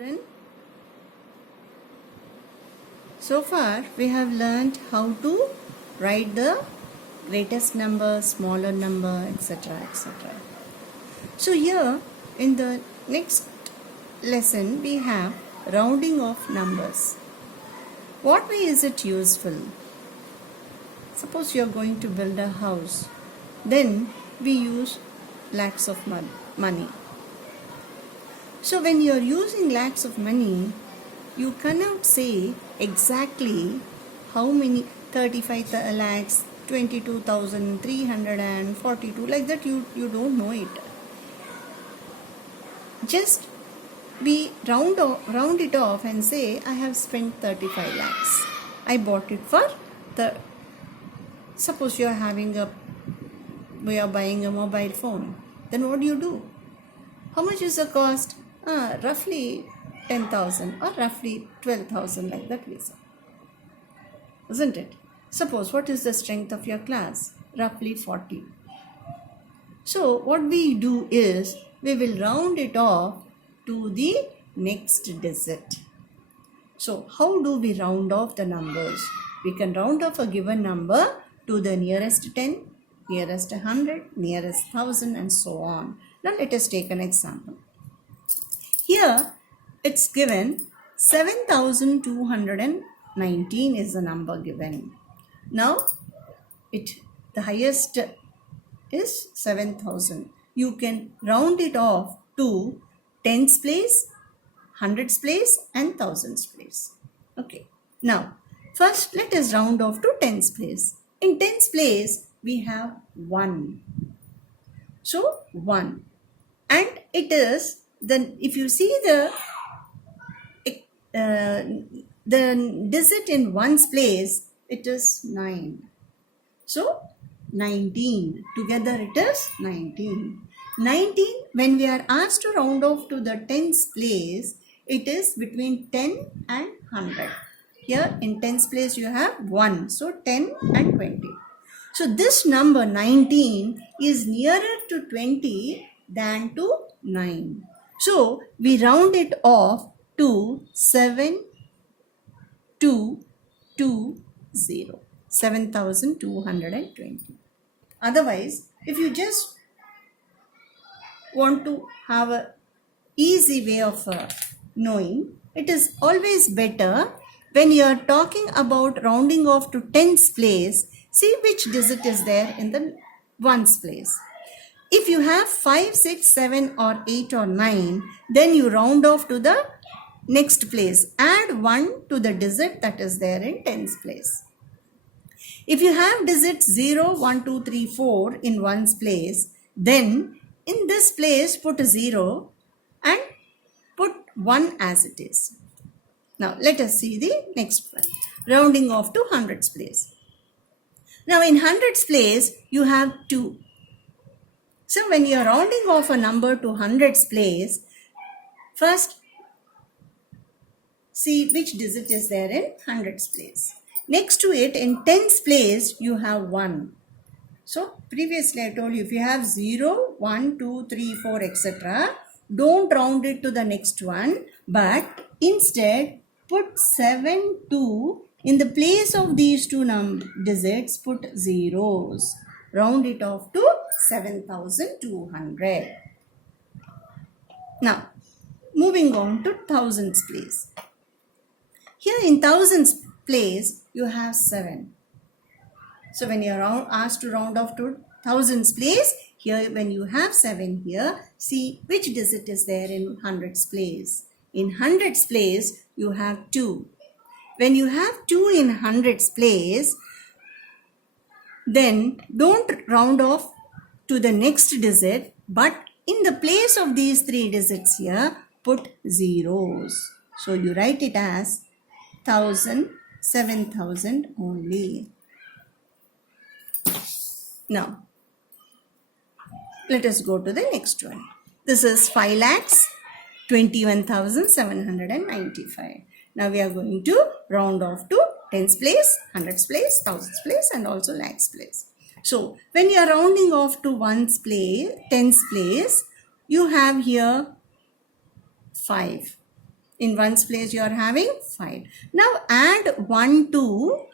Children, so far we have learned how to write the greatest number, smaller number, etc. etc. So here in the next lesson we have rounding of numbers. What way is it useful? Suppose you are going to build a house, then we use lakhs of money. So when you are using lakhs of money, you cannot say exactly how many 35 lakhs, 22,342, like that you don't know it. Just we round it off and say I have spent 35 lakhs. I bought it for suppose we are buying a mobile phone. Then what do? How much is the cost? Roughly 10,000 or roughly 12,000, like that we say. Isn't it? Suppose what is the strength of your class? Roughly 40. So what we do is we will round it off to the next digit. So how do we round off the numbers? We can round off a given number to the nearest 10, nearest 100, nearest 1000 and so on. Now let us take an example. Here it's given 7,219 is the number given. Now the highest is 7,000. You can round it off to tens place, hundreds place and thousands place. Okay. Now first let us round off to tens place. In tens place we have 1. So 1. And it is then if you see the digit in ones place, it is 9. So 19. Together it is 19. 19, when we are asked to round off to the tens place, it is between 10 and 100. Here in tens place you have 1. So 10 and 20. So this number 19 is nearer to 20 than to 9. So we round it off to 7,220. 7,220. Otherwise, if you just want to have an easy way of knowing, it is always better when you are talking about rounding off to tens place, see which digit is there in the ones place. If you have 5, 6, 7 or 8 or 9, then you round off to the next place. Add 1 to the digit that is there in tens place. If you have digits 0, 1, 2, 3, 4 in ones place, then in this place put a 0 and put 1 as it is. Now let us see the next one. Rounding off to hundreds place. Now in hundreds place you have 2. So when you are rounding off a number to hundreds place, first see which digit is there in hundreds place. Next to it in tens place you have 1. So previously I told you if you have 0, 1, 2, 3, 4 etc. don't round it to the next one, but instead put 7, 2 in the place of these two digits, put zeros. Round it off to 7,200. Now, moving on to thousands place. Here in thousands place, you have 7. So when you are asked to round off to thousands place, here when you have 7 here, see which digit is there in hundreds place. In hundreds place, you have 2. When you have 2 in hundreds place, then don't round off to the next digit, but in the place of these 3 digits here, put zeros. So you write it as 1,000, 7,000 only. Now, let us go to the next one. This is 5 lakhs, 21,795. Now we are going to round off to tens place, hundreds place, thousands place and also lakhs place. So when you are rounding off to ones place, tens place, you have here 5. In ones place you are having 5. Now add 1 to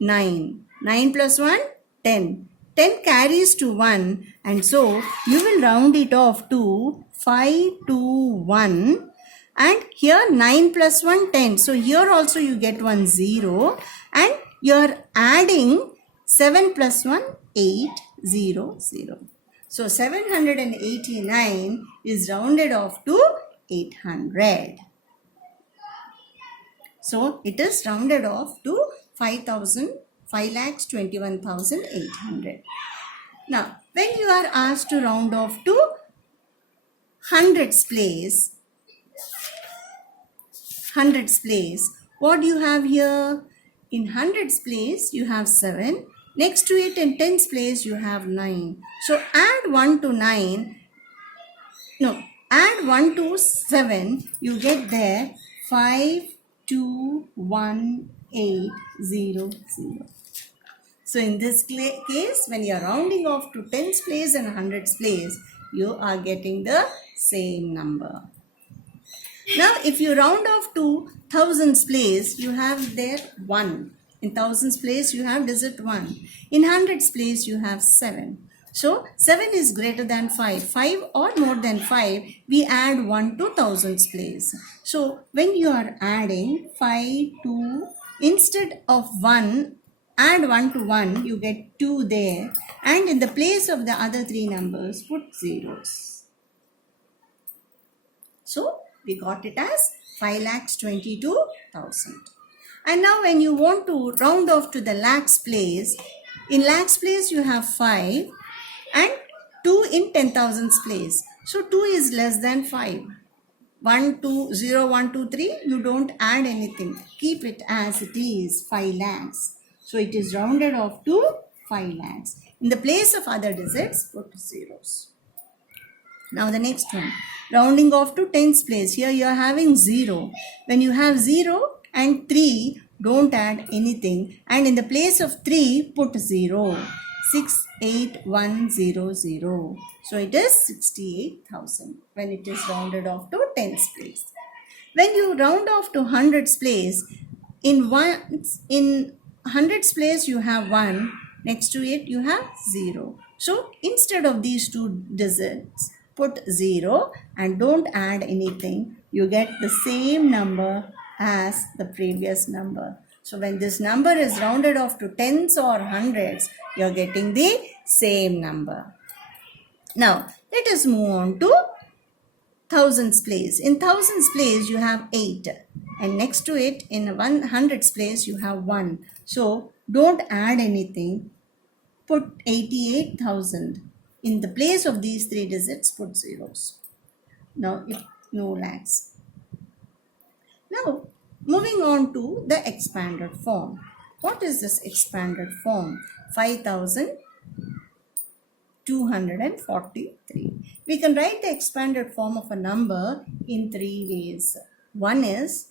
9. 9 plus 1, 10. 10 carries to 1, and so you will round it off to 5 to 1. And here 9 plus 1, 10. So here also you get 1 0, and you are adding 7 plus 1, 8, 0, 0. So 789 is rounded off to 800. So it is rounded off to 5,21,800. Now, when you are asked to round off to hundreds place, what do you have here? In hundreds place, you have 7. Next to it in tens place, you have 9. So add 1 to 9. No, add 1 to 7. You get there 5,2,1,8,0,0. So in this case, when you are rounding off to tens place and hundreds place, you are getting the same number. Now, if you round off to thousands place, you have there 1. In thousands place, you have digit 1. In hundreds place, you have 7. So, 7 is greater than 5. 5 or more than 5, we add 1 to thousands place. So, when you are adding 5 to, instead of 1, add 1 to 1, you get 2 there. And in the place of the other 3 numbers, put zeros. So, we got it as 5,22,000. And now when you want to round off to the lakhs place, in lakhs place you have 5 and 2 in 10,000s place. So 2 is less than 5. 1, 2, 0, 1, 2, 3, you don't add anything. Keep it as it is, 5 lakhs. So it is rounded off to 5 lakhs. In the place of other digits, put zeros. Now the next one, rounding off to tens place. Here you are having 0. When you have 0 and 3, don't add anything. And in the place of 3, put 0. 68100. So it is 68,000 when it is rounded off to tens place. When you round off to hundreds place, in hundreds place you have 1. Next to it you have 0. So instead of these two digits, put 0 and don't add anything. You get the same number as the previous number. So when this number is rounded off to tens or hundreds, you are getting the same number. Now let us move on to thousands place. In thousands place you have 8, and next to it in 100s place you have 1. So don't add anything. Put 88,000. In the place of these 3 digits, put zeros. Now, no lakhs. Now, moving on to the expanded form. What is this expanded form? 5,243. We can write the expanded form of a number in 3 ways. One is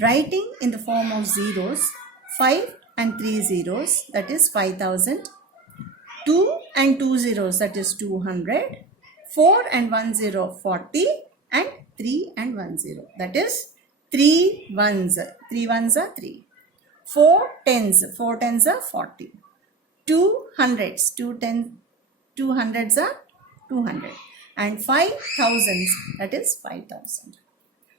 writing in the form of zeros, 5 and 3 zeros, that is 5,000. 2 and 2 zeros, that is 200, 4 and 1 zero, 40, and 3 and 1 zero, that is 3 ones. 3 ones are 3. 4 tens, 4 tens are 40. 2 hundreds, 2 hundreds are 200. And 5 thousands, that is 5,000.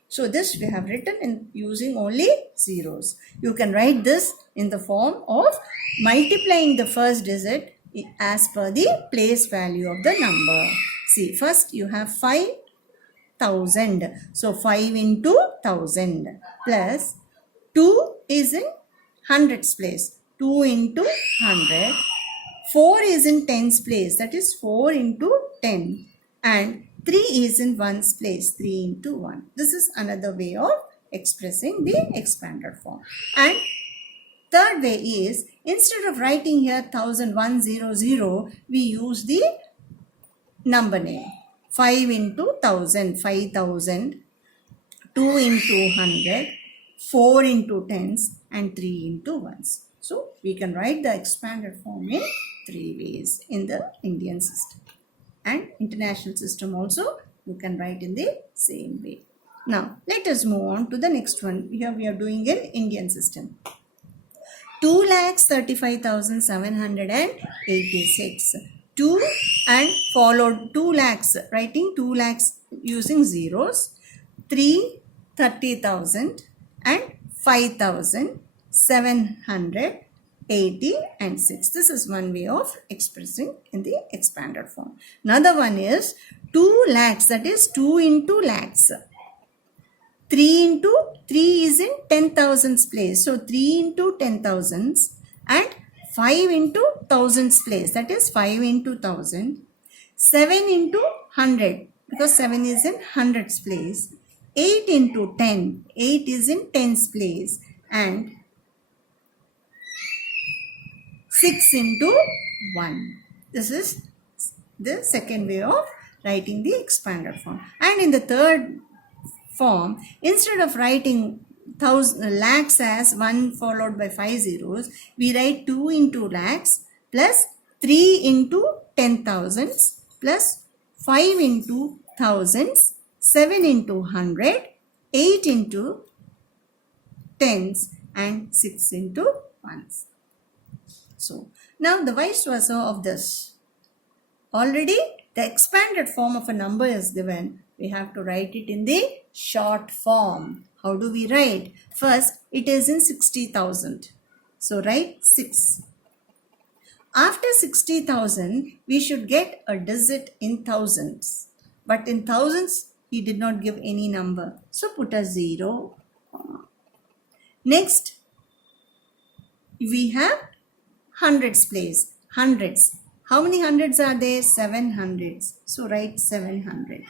So this we have written in using only zeros. You can write this in the form of multiplying the first digit as per the place value of the number. See, first you have 5,000. So 5 into 1,000 plus 2 is in hundreds place. 2 into 100. 4 is in tens place. That is 4 into 10. And 3 is in ones place. 3 into 1. This is another way of expressing the expanded form. And third way is, instead of writing here 1,100, we use the number name. 5 into 1,000, 5,000. 2 into 100. 4 into tens and 3 into ones. So, we can write the expanded form in 3 ways in the Indian system. And international system also, you can write in the same way. Now, let us move on to the next one. Here we are doing an Indian system. 2,35,786. 2 and followed 2 lakhs, writing 2 lakhs using zeros. 3, 30,000 and 5,780 and 6. This is one way of expressing in the expanded form. Another one is 2 lakhs, that is 2 into lakhs. 3 into 3 is in 10,000s place. So 3 into 10,000s and 5 into thousands place. That is 5 into 1000. 7 into 100 because 7 is in hundreds place. 8 into 10. 8 is in tens place. And 6 into 1. This is the second way of writing the expanded form. And in the third form, instead of writing lakhs as 1 followed by 5 zeros, we write 2 into lakhs plus 3 into 10,000s plus 5 into thousands, 7 into 100, 8 into tens and 6 into ones. So, now the vice versa of this. Already the expanded form of a number is given. We have to write it in the short form. How do we write? First, it is in 60,000. So, write 6. After 60,000, we should get a digit in thousands. But in thousands, he did not give any number. So, put a 0. Next, we have hundreds place. Hundreds. How many hundreds are there? 7 hundreds. So, write 700.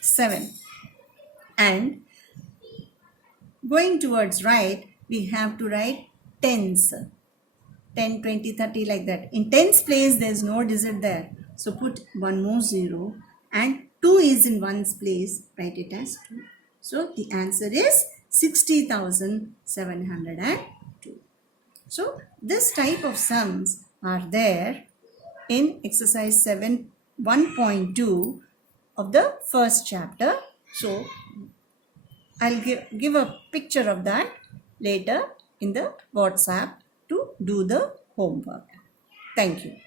7. And going towards right, we have to write tens. 10, 20, 30 like that. In tens place, there is no digit there. So, put one more 0 and 2 is in ones place. Write it as 2. So, the answer is 60,702. So, this type of sums are there in exercise 7 1.2 of the first chapter. So, I'll give a picture of that later in the WhatsApp to do the homework. Thank you.